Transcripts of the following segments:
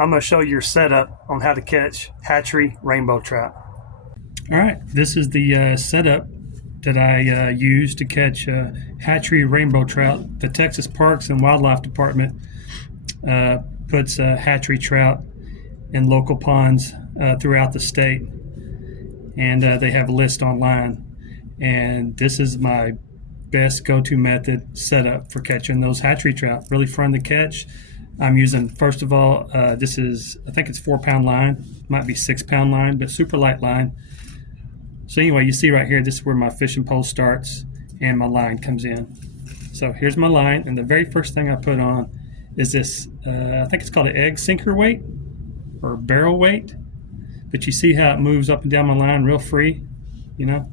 I'm going to show you your setup on how to catch hatchery rainbow trout. All right, this is the setup that I use to catch hatchery rainbow trout. The Texas Parks and Wildlife Department puts hatchery trout in local ponds throughout the state, and they have a list online. And this is my best go-to method setup for catching those hatchery trout. Really fun to catch. I'm using, first of all, this is, I think it's 4-pound line, might be 6-pound line, but super light line. So anyway, you see right here, this is where my fishing pole starts and my line comes in. So here's my line, and the very first thing I put on is this, I think it's called an egg sinker weight or barrel weight. But you see how it moves up and down my line real free, you know?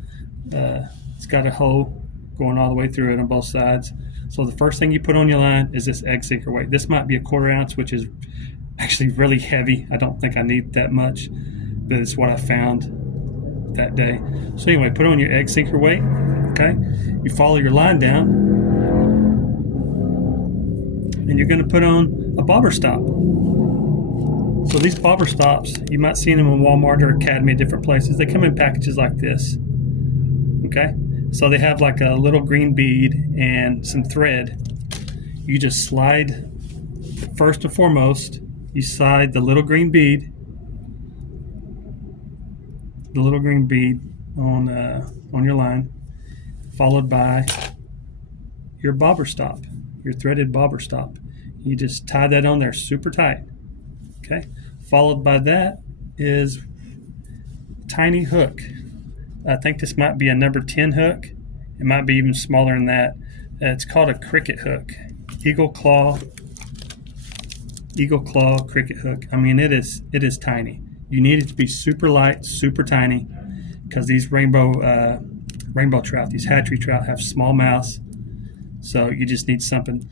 It's got a hole going all the way through it on both sides. So the first thing you put on your line is this egg sinker weight. This might be a 1/4 ounce, which is actually really heavy. I don't think I need that much, but it's what I found that day. So anyway, put on your egg sinker weight, okay? You follow your line down, and you're gonna put on a bobber stop. So these bobber stops, you might see them in Walmart or Academy, different places. They come in packages like this, okay? So they have like a little green bead and some thread. You just slide, first and foremost, you slide the little green bead on your line, followed by your bobber stop, your threaded bobber stop. You just tie that on there super tight, okay? Followed by that is tiny hook. I think this might be a number 10 hook. It might be even smaller than that. It's called a cricket hook. Eagle claw cricket hook. I mean, it is tiny. You need it to be super light, super tiny, because these rainbow trout, these hatchery trout, have small mouths. So you just need something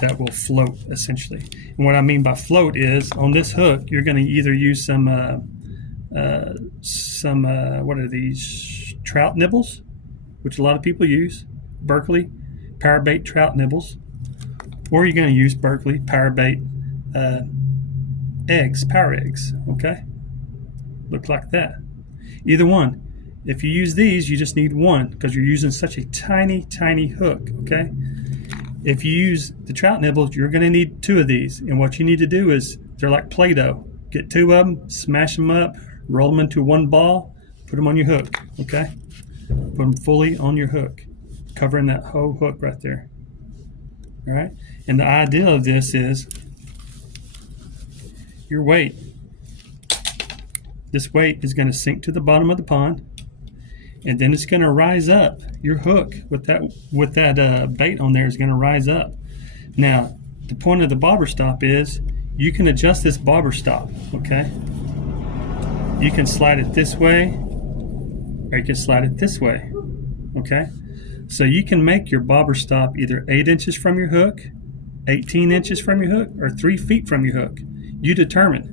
that will float, essentially. And what I mean by float is, on this hook, you're going to either use some what are these, trout nibbles, which a lot of people use, Berkeley power bait trout nibbles, or you're going to use Berkeley power bait power eggs, okay? Look like that. Either one. If you use these, you just need one, because you're using such a tiny hook, okay? If you use the trout nibbles, you're going to need 2 of these, and what you need to do is, they're like Play-Doh. Get 2 of them, smash them up, roll them into one ball, put them on your hook, okay? Put them fully on your hook, covering that whole hook right there. All right? And the idea of this is your weight. This weight is going to sink to the bottom of the pond, and then it's going to rise up. Your hook with that bait on there is going to rise up. Now, the point of the bobber stop is you can adjust this bobber stop, okay? You can slide it this way, or you can slide it this way, okay? So you can make your bobber stop either 8 inches from your hook, 18 inches from your hook, or 3 feet from your hook. You determine.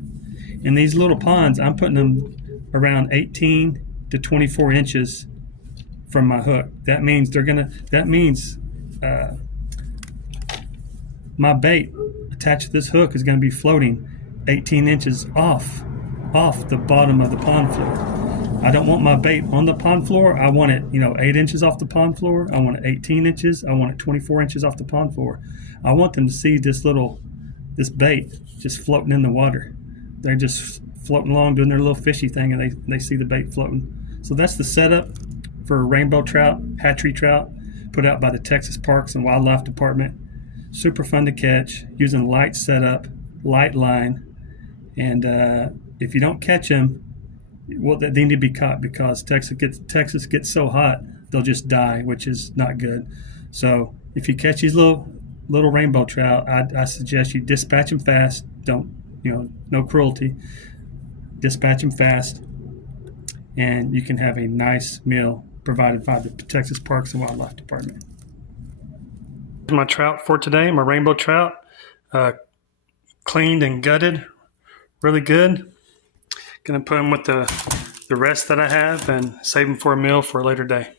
In these little ponds, I'm putting them around 18 to 24 inches from my hook. That means my bait attached to this hook is going to be floating 18 inches off the bottom of the pond floor. I don't want my bait on the pond floor. I want it, 8 inches off the pond floor. I want it 18 inches. I want it 24 inches off the pond floor. I want them to see this bait just floating in the water. They're just floating along doing their little fishy thing, and they see the bait floating. So that's the setup for rainbow trout, hatchery trout, put out by the Texas Parks and Wildlife Department. Super fun to catch, using light setup, light line, and if you don't catch them, well, they need to be caught, because Texas gets so hot they'll just die, which is not good. So if you catch these little rainbow trout, I suggest you dispatch them fast. Don't, no cruelty. Dispatch them fast, and you can have a nice meal provided by the Texas Parks and Wildlife Department. My trout for today, my rainbow trout, cleaned and gutted, really good. Gonna put them with the rest that I have and save them for a meal for a later day.